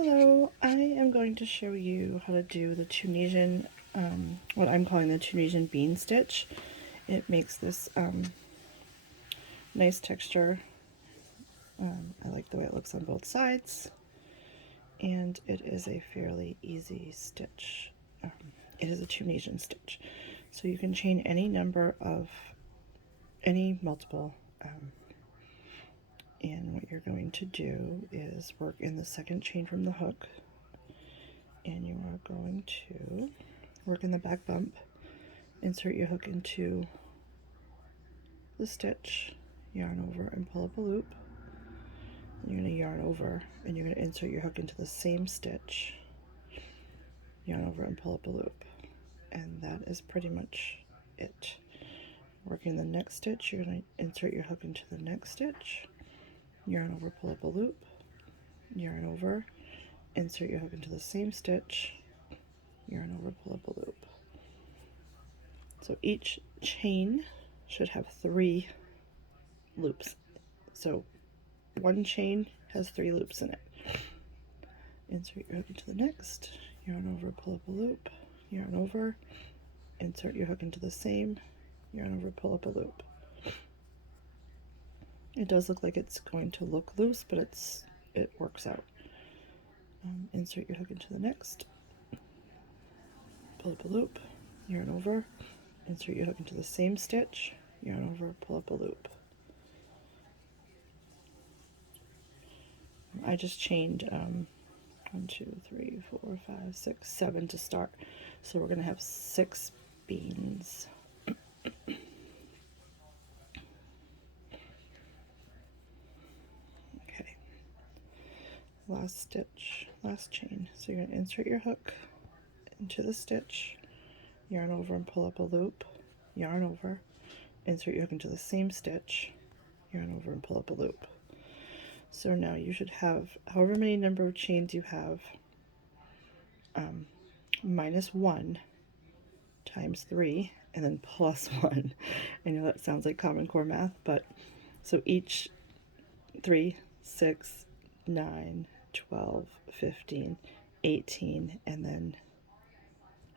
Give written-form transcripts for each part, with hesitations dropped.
Hello, I am going to show you how to do the Tunisian, what I'm calling the Tunisian bean stitch. It makes this nice texture. I like the way it looks on both sides, and it is a fairly easy stitch. It is a Tunisian stitch, so you can chain any multiple, and what you're going to do is work in the second chain from the hook, and you are going to work in the back bump, insert your hook into the stitch, yarn over and pull up a loop. You're going to yarn over and you're going to insert your hook into the same stitch, yarn over and pull up a loop. And that is pretty much it. Working the next stitch, you're going to insert your hook into the next stitch, yarn over, pull up a loop, yarn over, insert your hook into the same stitch, yarn over, pull up a loop. So each chain should have 3 loops. So one chain has 3 loops in it. Insert your hook into the next, yarn over, pull up a loop, yarn over, insert your hook into the same, yarn over, pull up a loop. It does look like it's going to look loose, but it works out. Insert your hook into the next, pull up a loop, yarn over, insert your hook into the same stitch, yarn over, pull up a loop. I just chained 1, 2, 3, 4, 5, 6, 7 to start. So we're going to have 6 beans. Okay. Last stitch, last chain. So you're going to insert your hook into the stitch, yarn over and pull up a loop, yarn over, insert your hook into the same stitch, yarn over and pull up a loop. So now you should have however many number of chains you have, minus 1 times 3 and then plus 1. I know that sounds like Common Core math, but so each 3, 6, 9, 12, 15, 18, and then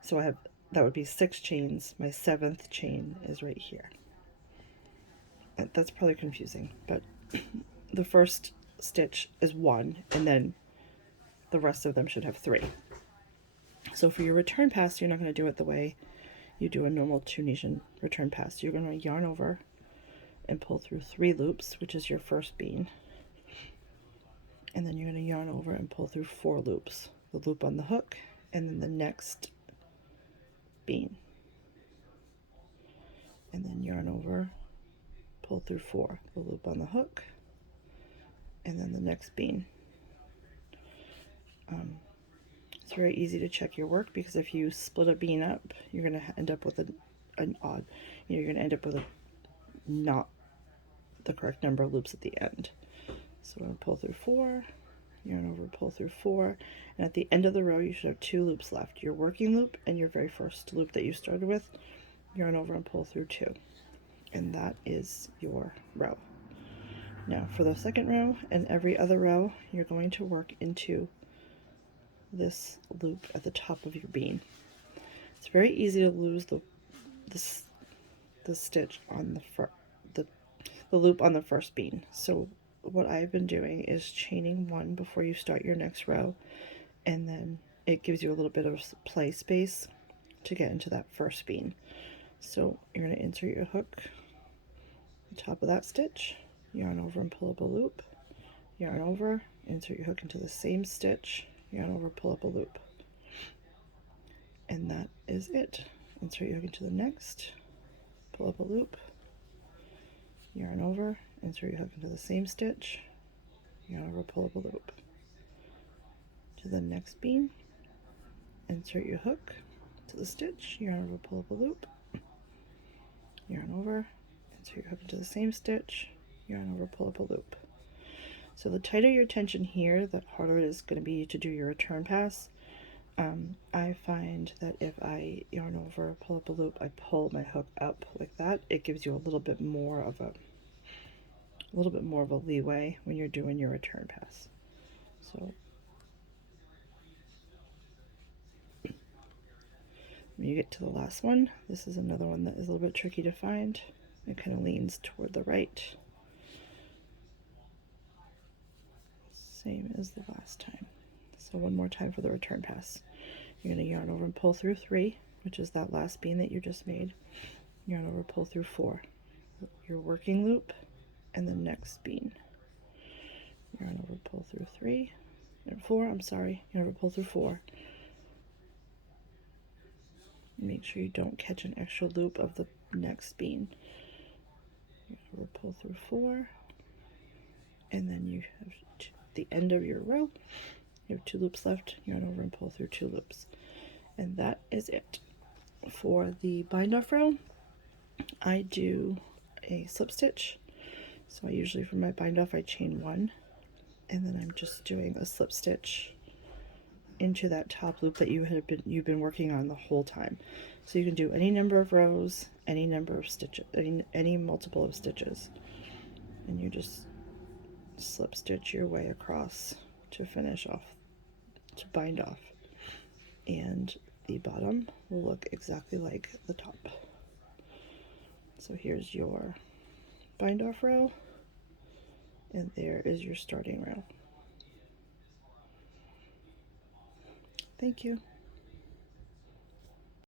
so I have, that would be 6 chains. My 7th chain is right here. That's probably confusing, but the first stitch is 1, and then the rest of them should have 3. So for your return pass, you're not going to do it the way you do a normal Tunisian return pass. You're going to yarn over and pull through 3 loops, which is your first bean. And then you're going to yarn over and pull through 4 loops. The loop on the hook, and then the next bean. And then yarn over, pull through 4. The loop on the hook, and then the next bean. It's very easy to check your work, because if you split a bean up, you're going to end up with an odd, you're going to end up with not the correct number of loops at the end. So I'm going to pull through 4, yarn over, pull through 4, and at the end of the row you should have 2 loops left, your working loop and your very first loop that you started with. Yarn over and pull through 2, and that is your row. Now for the second row and every other row, you're going to work into this loop at the top of your bean. It's very easy to lose the stitch on the loop on the first bean. So what I've been doing is chaining 1 before you start your next row, and then it gives you a little bit of play space to get into that first bean. So you're going to insert your hook at the top of that stitch, yarn over and pull up a loop, yarn over, insert your hook into the same stitch, yarn over, pull up a loop. And that is it. Insert your hook into the next, pull up a loop, yarn over, insert your hook into the same stitch, yarn over, pull up a loop. To the next bean, insert your hook to the stitch, yarn over, pull up a loop, yarn over, insert your hook into the same stitch, yarn over, pull up a loop. So the tighter your tension here, the harder it is going to be to do your return pass. I find that if I yarn over, pull up a loop, I pull my hook up like that, it gives you a little bit more of a leeway when you're doing your return pass. So When you get to the last one, this is another one that is a little bit tricky to find. It kind of leans toward the right. Same as the last time. So one more time for the return pass. You're going to yarn over and pull through 3, which is that last bean that you just made. Yarn over, pull through 4. Your working loop and the next bean. Yarn over, pull through 3, or 4, I'm sorry. Yarn over, pull through 4. Make sure you don't catch an extra loop of the next bean. Yarn over, pull through 4, and then you have the end of your row. You have 2 loops left. Yarn over and pull through 2 loops. And that is it. For the bind off row, I do a slip stitch. So I usually, for my bind off, I chain 1, and then I'm just doing a slip stitch into that top loop that you've been working on the whole time. So you can do any number of rows, any number of stitches, any multiple of stitches, and you just slip stitch your way across to finish off, to bind off, and the bottom will look exactly like the top. So here's your bind off row, and there is your starting row. Thank you.